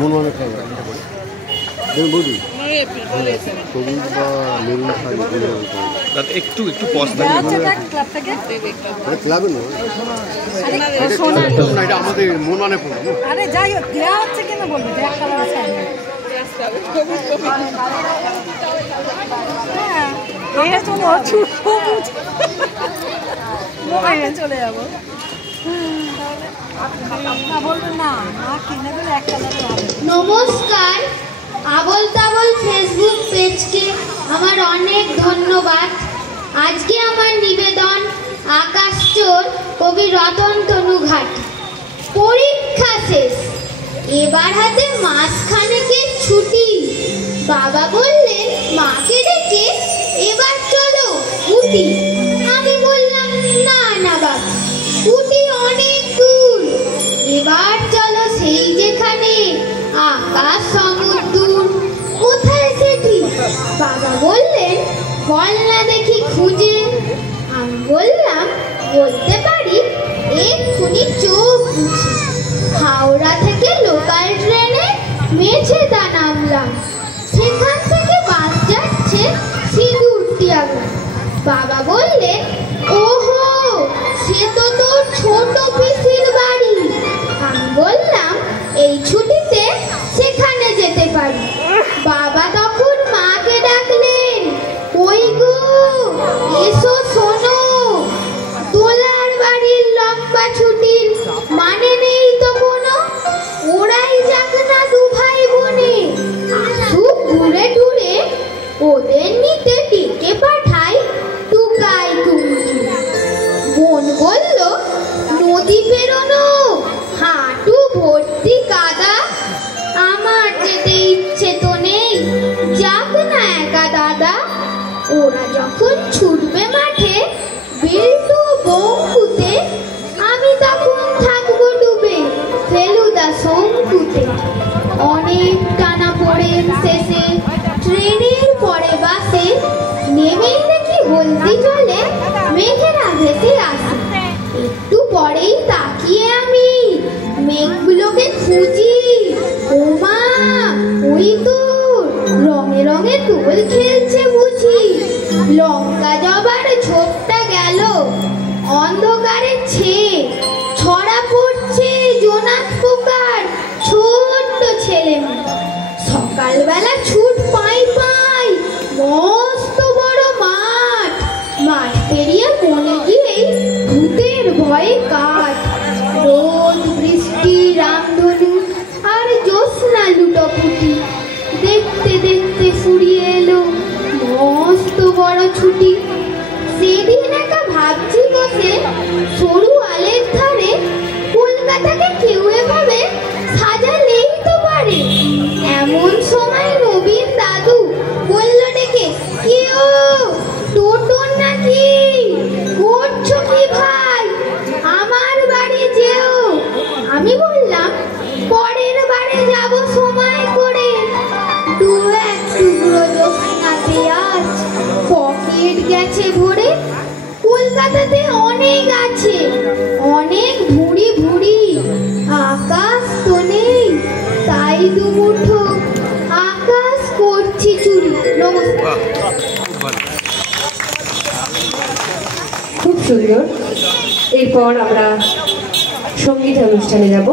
মন মানে বুঝি সবুজ বা মেরুন শাড়ি একটু একটু ক্লাবে না এটা আমাদের মন মানে আরে যাই হোক দেওয়া হচ্ছে কেন বলবে ব্ল্যাক কালার শাড়ি চলে যাবো নমস্কার, আবল তাবল ফেসবুক পেজকে আমার অনেক ধন্যবাদ। আজকে আমার নিবেদন আকাশ চোর কবি রতন তনু ঘাট। পরীক্ষা শেষ, এবার হাতে মাসখানেকের ছুটি। বাবা বললেন মাকে ডেকে এবার চলো উটি। আমি বললাম না না বাবা, উটি অনেক দূর, এবার চলো সেই যেখানে আকাশ সমুদ্র। কোথায় সেটি? বাবা বললেন বল না দেখি খুঁজে। আমি বললাম বলতে পারি, এক্ষুনি চোখ বুঝি। হাওড়া থেকে লোকাল ট্রেনে মেছেদা নামলাম, সেখান থেকে বাস যাচ্ছে সিঁদুরটিয়াগ্রাম। বাবা বললেন ওহো, সে তো তোর ছোট পিসির বাড়ি। আমি বললাম এই ছুটিতে সেখানে যেতে পারি। বাবা তখন মাকে ডাকলেন, ওই গো এসো শোনো, তোলার বাড়ির লম্বা ছুটির মানে নেই তো কোনো। ওরাই যাক না দু ভাই বোনে, আসুক ঘুরে টুরে, ওদের নিতে ডেকে পাঠাই টুকাই টুমকি। বোন বলল নদী পেরোনো, হাঁটু ভর্তি কাদা, আমার যেতে ইচ্ছে তো নেই, যাক না একা দাদা। ওরা যখন ছুটবে মাঠে বিল্টু বঙ্কুতে, আমি তখন থাকবো ডুবে ফেলুদা শঙ্কুতে। অনেক টানা পড়ে শেষে ট্রেনের পরে বাসে নেমেই দেখি হলদি জলে মেঘেরা ভেসে আসে। একটু পরেই তাকিয়ে আমি মেঘগুলোকে খুঁজি, ওমা ওই তো রঙে রঙে দোল খেলছে বুঝি। লঙ্কা জবার ঝোপটা গেল অন্ধকারে ছেয়ে, ছড়া পড়ছে জোনাক পোকার ছোট্ট ছেলে মেয়ে। সকালবেলা ছুট পাই পাই, মস্ত বড় মাঠ। মাঠ পেরিয়ে মনে গিয়েই ভূতের ভয়ে কাঠ। রোদ বৃষ্টি রামধনু আর জ্যোৎস্না লুটোপুটি, দেখতে দেখতে ফুরিয়ে এলো মস্ত বড় ছুটি। সেদিন একা ভাবছি বসে সরু আলের ধারে, কলকাতাকে কেউ এভাবে সাজালেই তো পারে। এমন সময় নবীন দাদু বলল ডেকে, কেউ টোটোর নাকি করছো কি ভাই, আমার বাড়ি যেও। আমি বললাম পরের বারে যাব সময় করে। দু এক টুকরো জ্যোৎস্না পেঁয়াজ পকেট গেছে ভরে। কলকাতাতে অনেক আছে, অনেক ভুঁড়ি ভুঁড়ি, আকাশ তো নেই, তাই দুমুঠো আকাশ করছি চুরি। নমস্কার। খুব সুন্দর। এরপর আমরা সঙ্গীত অনুষ্ঠানে যাব।